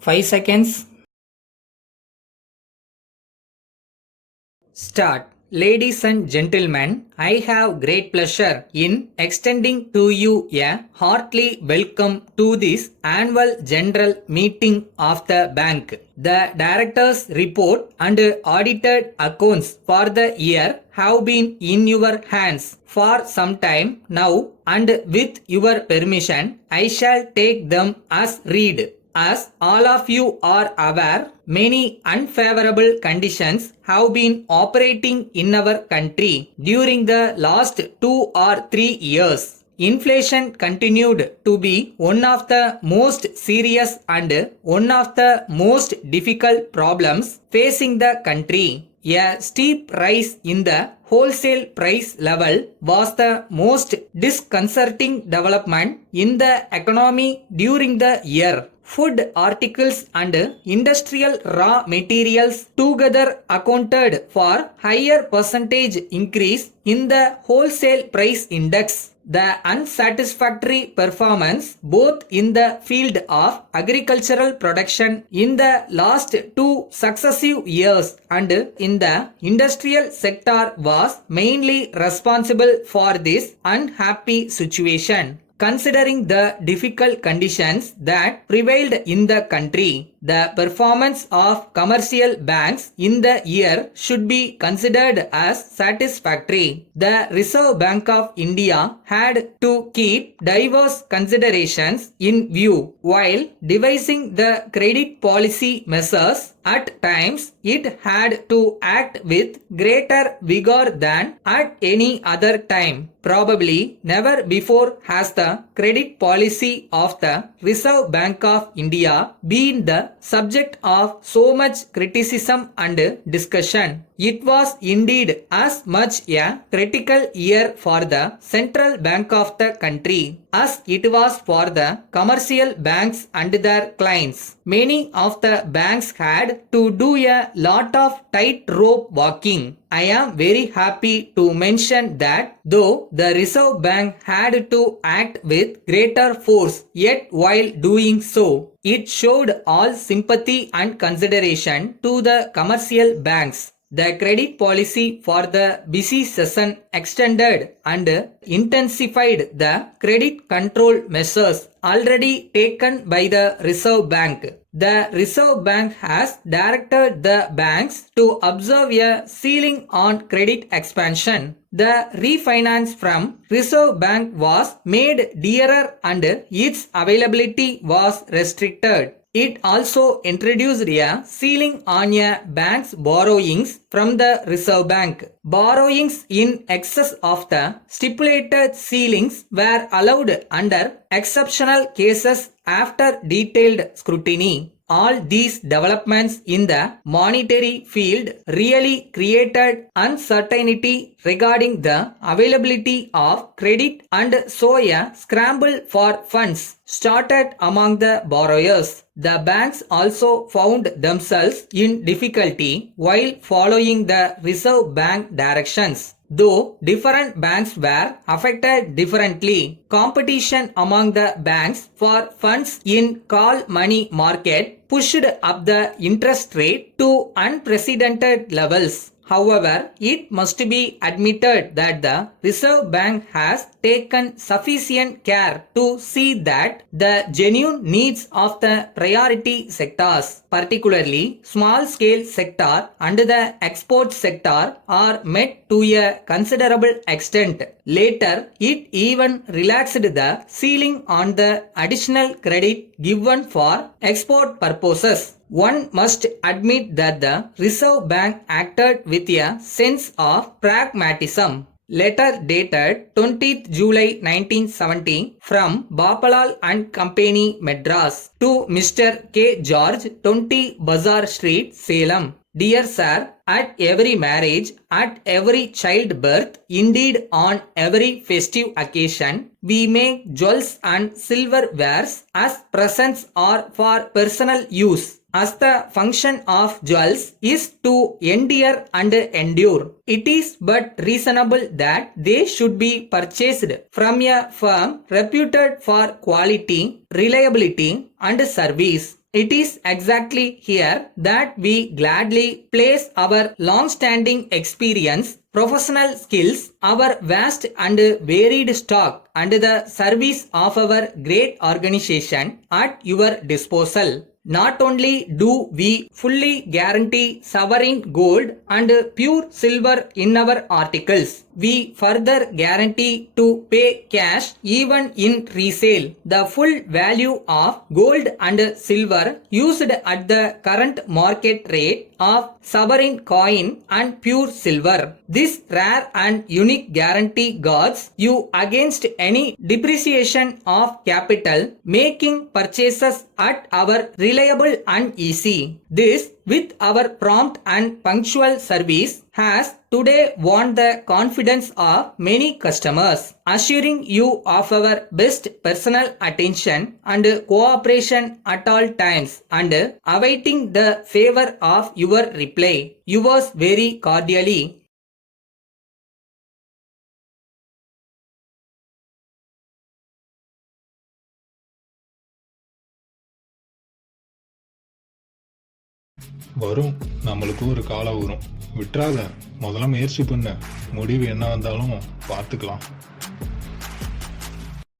5 seconds. Start. Ladies and gentlemen, I have great pleasure in extending to you a heartily welcome to this annual general meeting of the bank. The director's report and audited accounts for the year have been in your hands for some time now, and with your permission, I shall take them as read. As all of you are aware, many unfavorable conditions have been operating in our country during the last 2 or 3 years. Inflation continued to be one of the most serious and one of the most difficult problems facing the country. A steep rise in the wholesale price level was the most disconcerting development in the economy during the year. Food articles and industrial raw materials together accounted for higher percentage increase in the wholesale price index. The unsatisfactory performance both in the field of agricultural production in the last 2 successive years and in the industrial sector was mainly responsible for this unhappy situation. Considering the difficult conditions that prevailed in the country, the performance of commercial banks in the year should be considered as satisfactory. The Reserve Bank of India had to keep diverse considerations in view while devising the credit policy measures. At times, it had to act with greater vigor than at any other time. Probably never before has the credit policy of the Reserve Bank of India been the subject of so much criticism and discussion. It was indeed as much a critical year for the central bank of the country as it was for the commercial banks and their clients. Many of the banks had to do a lot of tightrope walking. I am very happy to mention that though the Reserve Bank had to act with greater force, yet while doing so, it showed all sympathy and consideration to the commercial banks. The credit policy for the busy season extended and intensified the credit control measures already taken by the Reserve Bank. The Reserve Bank has directed the banks to observe a ceiling on credit expansion. The refinance from Reserve Bank was made dearer and its availability was restricted. It also introduced a ceiling on a bank's borrowings from the Reserve Bank. Borrowings in excess of the stipulated ceilings were allowed under exceptional cases after detailed scrutiny. All these developments in the monetary field really created uncertainty regarding the availability of credit, and so a scramble for funds started among the borrowers. The banks also found themselves in difficulty while following the Reserve Bank directions. Though different banks were affected differently, competition among the banks for funds in call money market pushed up the interest rate to unprecedented levels. However, it must be admitted that the Reserve Bank has taken sufficient care to see that the genuine needs of the priority sectors, particularly small-scale sector and the export sector, are met to a considerable extent. Later, it even relaxed the ceiling on the additional credit given for export purposes. One must admit that the Reserve Bank acted with a sense of pragmatism. Letter dated 20th July 1970 from Bapalal and Company, Madras, to Mr. K. George, 20 Bazaar Street, Salem. Dear Sir, at every marriage, at every childbirth, indeed on every festive occasion, we make jewels and silverwares as presents or for personal use. As the function of jewels is to endear and endure, it is but reasonable that they should be purchased from a firm reputed for quality, reliability, and service. It is exactly here that we gladly place our long-standing experience, professional skills, our vast and varied stock, and the service of our great organization at your disposal. Not only do we fully guarantee sovereign gold and pure silver in our articles, we further guarantee to pay cash even in resale the full value of gold and silver used at the current market rate of sovereign coin and pure silver. This rare and unique guarantee guards you against any depreciation of capital, making purchases at our reliable and easy. This, with our prompt and punctual service, has today won the confidence of many customers, assuring you of our best personal attention and cooperation at all times and awaiting the favor of your reply. Yours very cordially. வரும், நம்மளுக்கு ஒரு காலம் வரும். விட்டுறாத, முதல்ல முயற்சி பண்ண, முடிவு என்ன வந்தாலும் பார்த்துக்கலாம்.